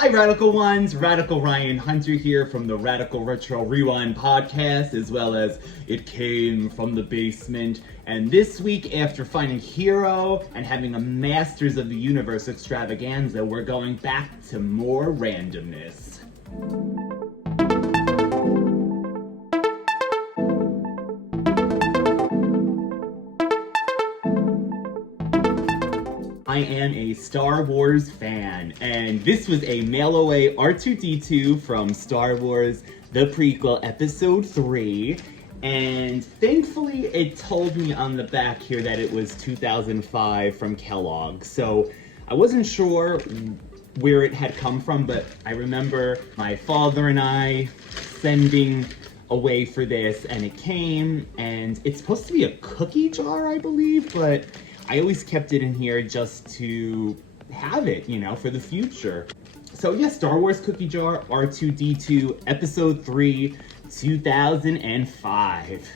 Hi Radical Ones, Radical Ryan Hunter here from the Radical Retro Rewind podcast, as well as It Came from the Basement. And this week, after finding Hero and having a Masters of the Universe extravaganza, we're going back to more randomness. I am a Star Wars fan, and this was a mail-away R2D2 from Star Wars The Prequel Episode 3, and thankfully it told me on the back here that it was 2005 from Kellogg, so I wasn't sure where it had come from, but I remember my father and I sending away for this, and it came, and it's supposed to be a cookie jar, I believe, but I always kept it in here just to have it, you know, for the future. So yeah, Star Wars Cookie Jar, R2D2, Episode 3, 2005.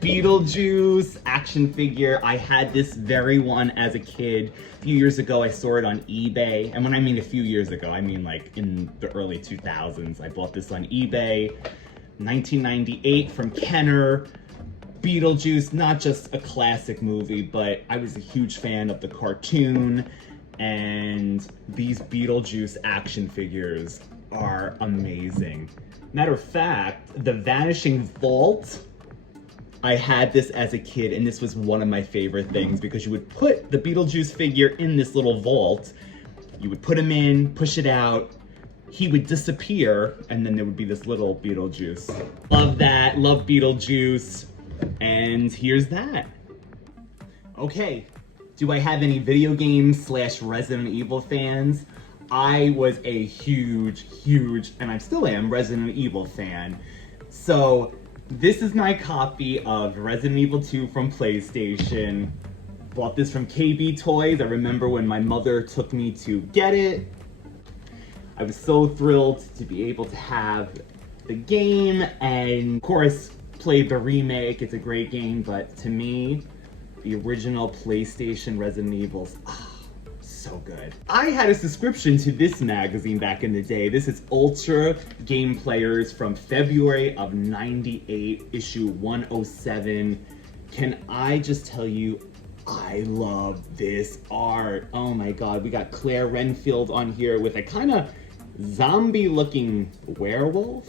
Beetlejuice action figure. I had this very one as a kid. A few years ago, I saw it on eBay. And when I mean a few years ago, I mean like in the early 2000s. I bought this on eBay, 1998 from Kenner. Beetlejuice, not just a classic movie, but I was a huge fan of the cartoon, and these Beetlejuice action figures are amazing. Matter of fact, the Vanishing Vault, I had this as a kid, and this was one of my favorite things because you would put the Beetlejuice figure in this little vault, you would put him in, push it out, he would disappear, and then there would be this little Beetlejuice. Love that, love Beetlejuice. And here's that. Okay, do I have any video games / Resident Evil fans? I was a huge, and I still am, Resident Evil fan. So this is my copy of Resident Evil 2 from PlayStation. Bought this from KB Toys. I remember when my mother took me to get it. I was so thrilled to be able to have the game, and of course, played the remake. It's a great game, but to me, the original PlayStation Resident Evils, so good. I had a subscription to this magazine back in the day. This is Ultra Game Players from February of '98, issue 107. Can I just tell you, I love this art. Oh my god, we got Claire Renfield on here with a kind of zombie-looking werewolf.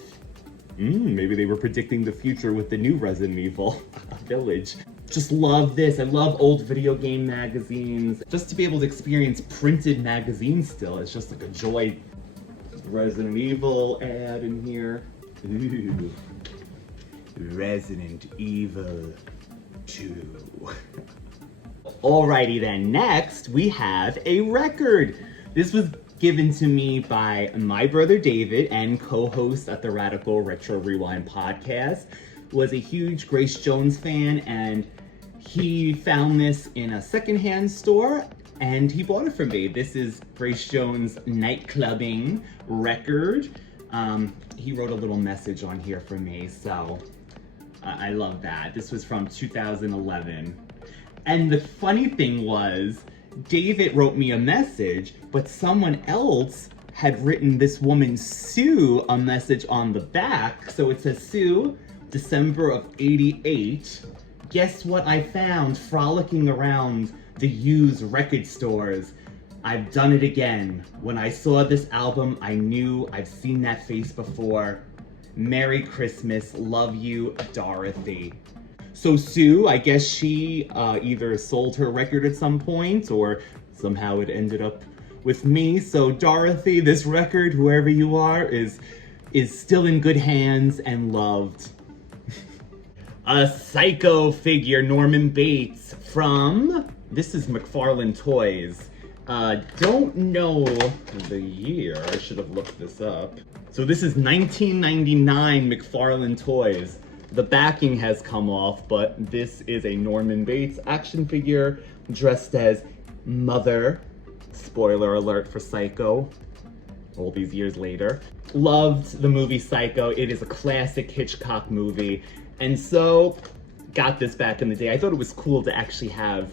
Maybe they were predicting the future with the new Resident Evil Village. Just love this. I love old video game magazines. Just to be able to experience printed magazines still, it's just like a joy. Resident Evil ad in here. Ooh. Resident Evil 2. Alrighty then, next we have a record. This was given to me by my brother David and co-host at the Radical Retro Rewind podcast. Was a huge Grace Jones fan, and he found this in a secondhand store and he bought it for me. This is Grace Jones' Nightclubbing record. He wrote a little message on here for me, so I love that. This was from 2011. And the funny thing was, David wrote me a message, but someone else had written this woman, Sue, a message on the back. So it says, Sue, December of '88. Guess what I found frolicking around the used record stores? I've done it again. When I saw this album, I knew I've seen that face before. Merry Christmas, love you, Dorothy. So Sue, I guess she either sold her record at some point or somehow it ended up with me. So Dorothy, this record, whoever you are, is still in good hands and loved. A Psycho figure, Norman Bates from, this is McFarlane Toys. Don't know the year, I should have looked this up. So this is 1999 McFarlane Toys. The backing has come off, but this is a Norman Bates action figure dressed as Mother. Spoiler alert for Psycho, all these years later. Loved the movie Psycho. It is a classic Hitchcock movie. And so, got this back in the day. I thought it was cool to actually have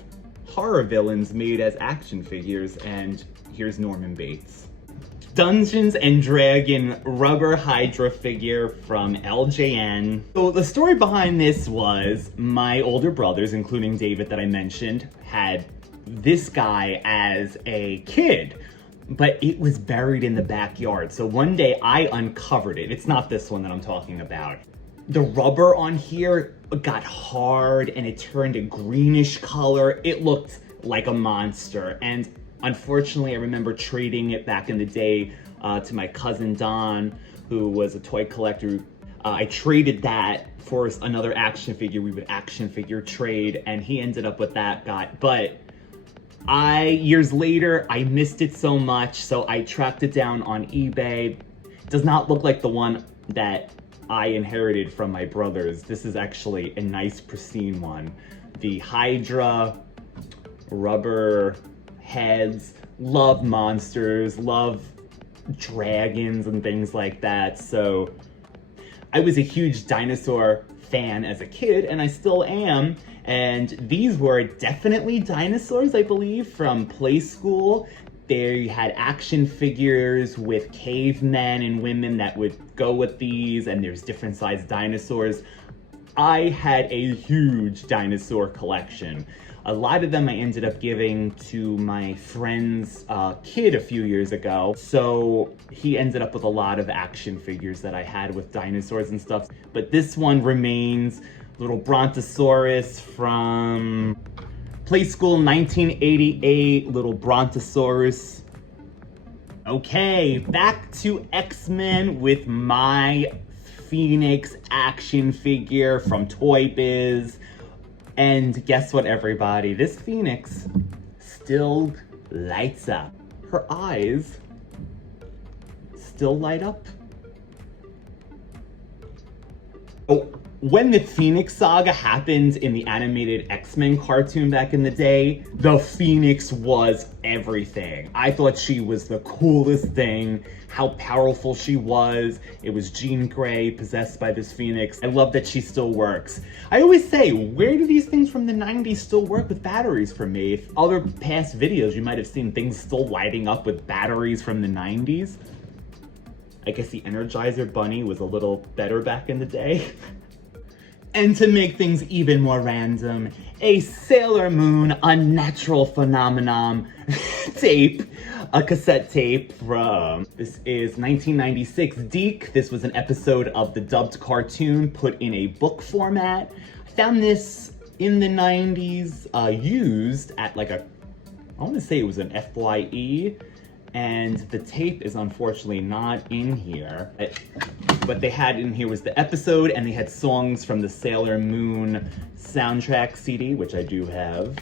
horror villains made as action figures, and here's Norman Bates. Dungeons and Dragon rubber Hydra figure from LJN. So the story behind this was my older brothers, including David that I mentioned, had this guy as a kid, but it was buried in the backyard. So one day I uncovered it. It's not this one that I'm talking about. The rubber on here got hard and it turned a greenish color. It looked like a monster. And unfortunately, I remember trading it back in the day to my cousin Don, who was a toy collector. I traded that for another action figure. We would action figure trade, and he ended up with that guy. But years later, I missed it so much, so I tracked it down on eBay. It does not look like the one that I inherited from my brothers. This is actually a nice, pristine one. The Hydra, rubber heads, love monsters, love dragons and things like that. So I was a huge dinosaur fan as a kid, and I still am. And these were definitely dinosaurs, I believe, from play school. They had action figures with cavemen and women that would go with these, and there's different sized dinosaurs. I had a huge dinosaur collection. A lot of them I ended up giving to my friend's kid a few years ago. So he ended up with a lot of action figures that I had with dinosaurs and stuff. But this one remains. Little Brontosaurus from Play School 1988, little Brontosaurus. Okay, back to X-Men with my Phoenix action figure from Toy Biz. And guess what, everybody? This Phoenix still lights up. Her eyes still light up. Oh, when the Phoenix saga happened in the animated X-Men cartoon back in the day, the Phoenix was everything. I thought she was the coolest thing, how powerful she was. It was Jean Grey possessed by this Phoenix. I love that she still works. I always say, where do these things from the 90s still work with batteries for me? If other past videos, you might have seen things still lighting up with batteries from the 90s. I guess the Energizer Bunny was a little better back in the day. And to make things even more random, a Sailor Moon Unnatural Phenomenon tape, a cassette tape from, this is 1996 Deke. This was an episode of the dubbed cartoon put in a book format. I found this in the 90s, used at like I want to say it was an FYE. And the tape is unfortunately not in here. What they had in here was the episode, and they had songs from the Sailor Moon soundtrack CD, which I do have.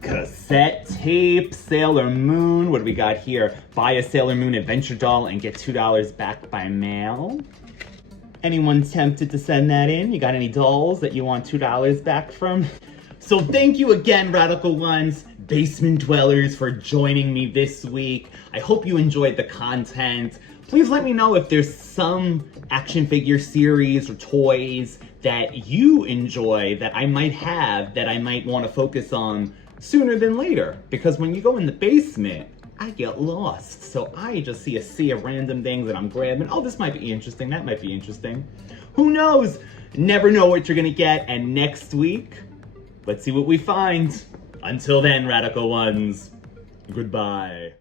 Cassette tape, Sailor Moon. What do we got here? Buy a Sailor Moon adventure doll and get $2 back by mail. Anyone tempted to send that in? You got any dolls that you want $2 back from? So thank you again, Radical Ones, Basement Dwellers, for joining me this week. I hope you enjoyed the content. Please let me know if there's some action figure series or toys that you enjoy that I might have, that I might want to focus on sooner than later. Because when you go in the basement, I get lost. So I just see a sea of random things that I'm grabbing. Oh, this might be interesting. That might be interesting. Who knows? Never know what you're going to get. And next week, let's see what we find. Until then, Radical Ones, goodbye.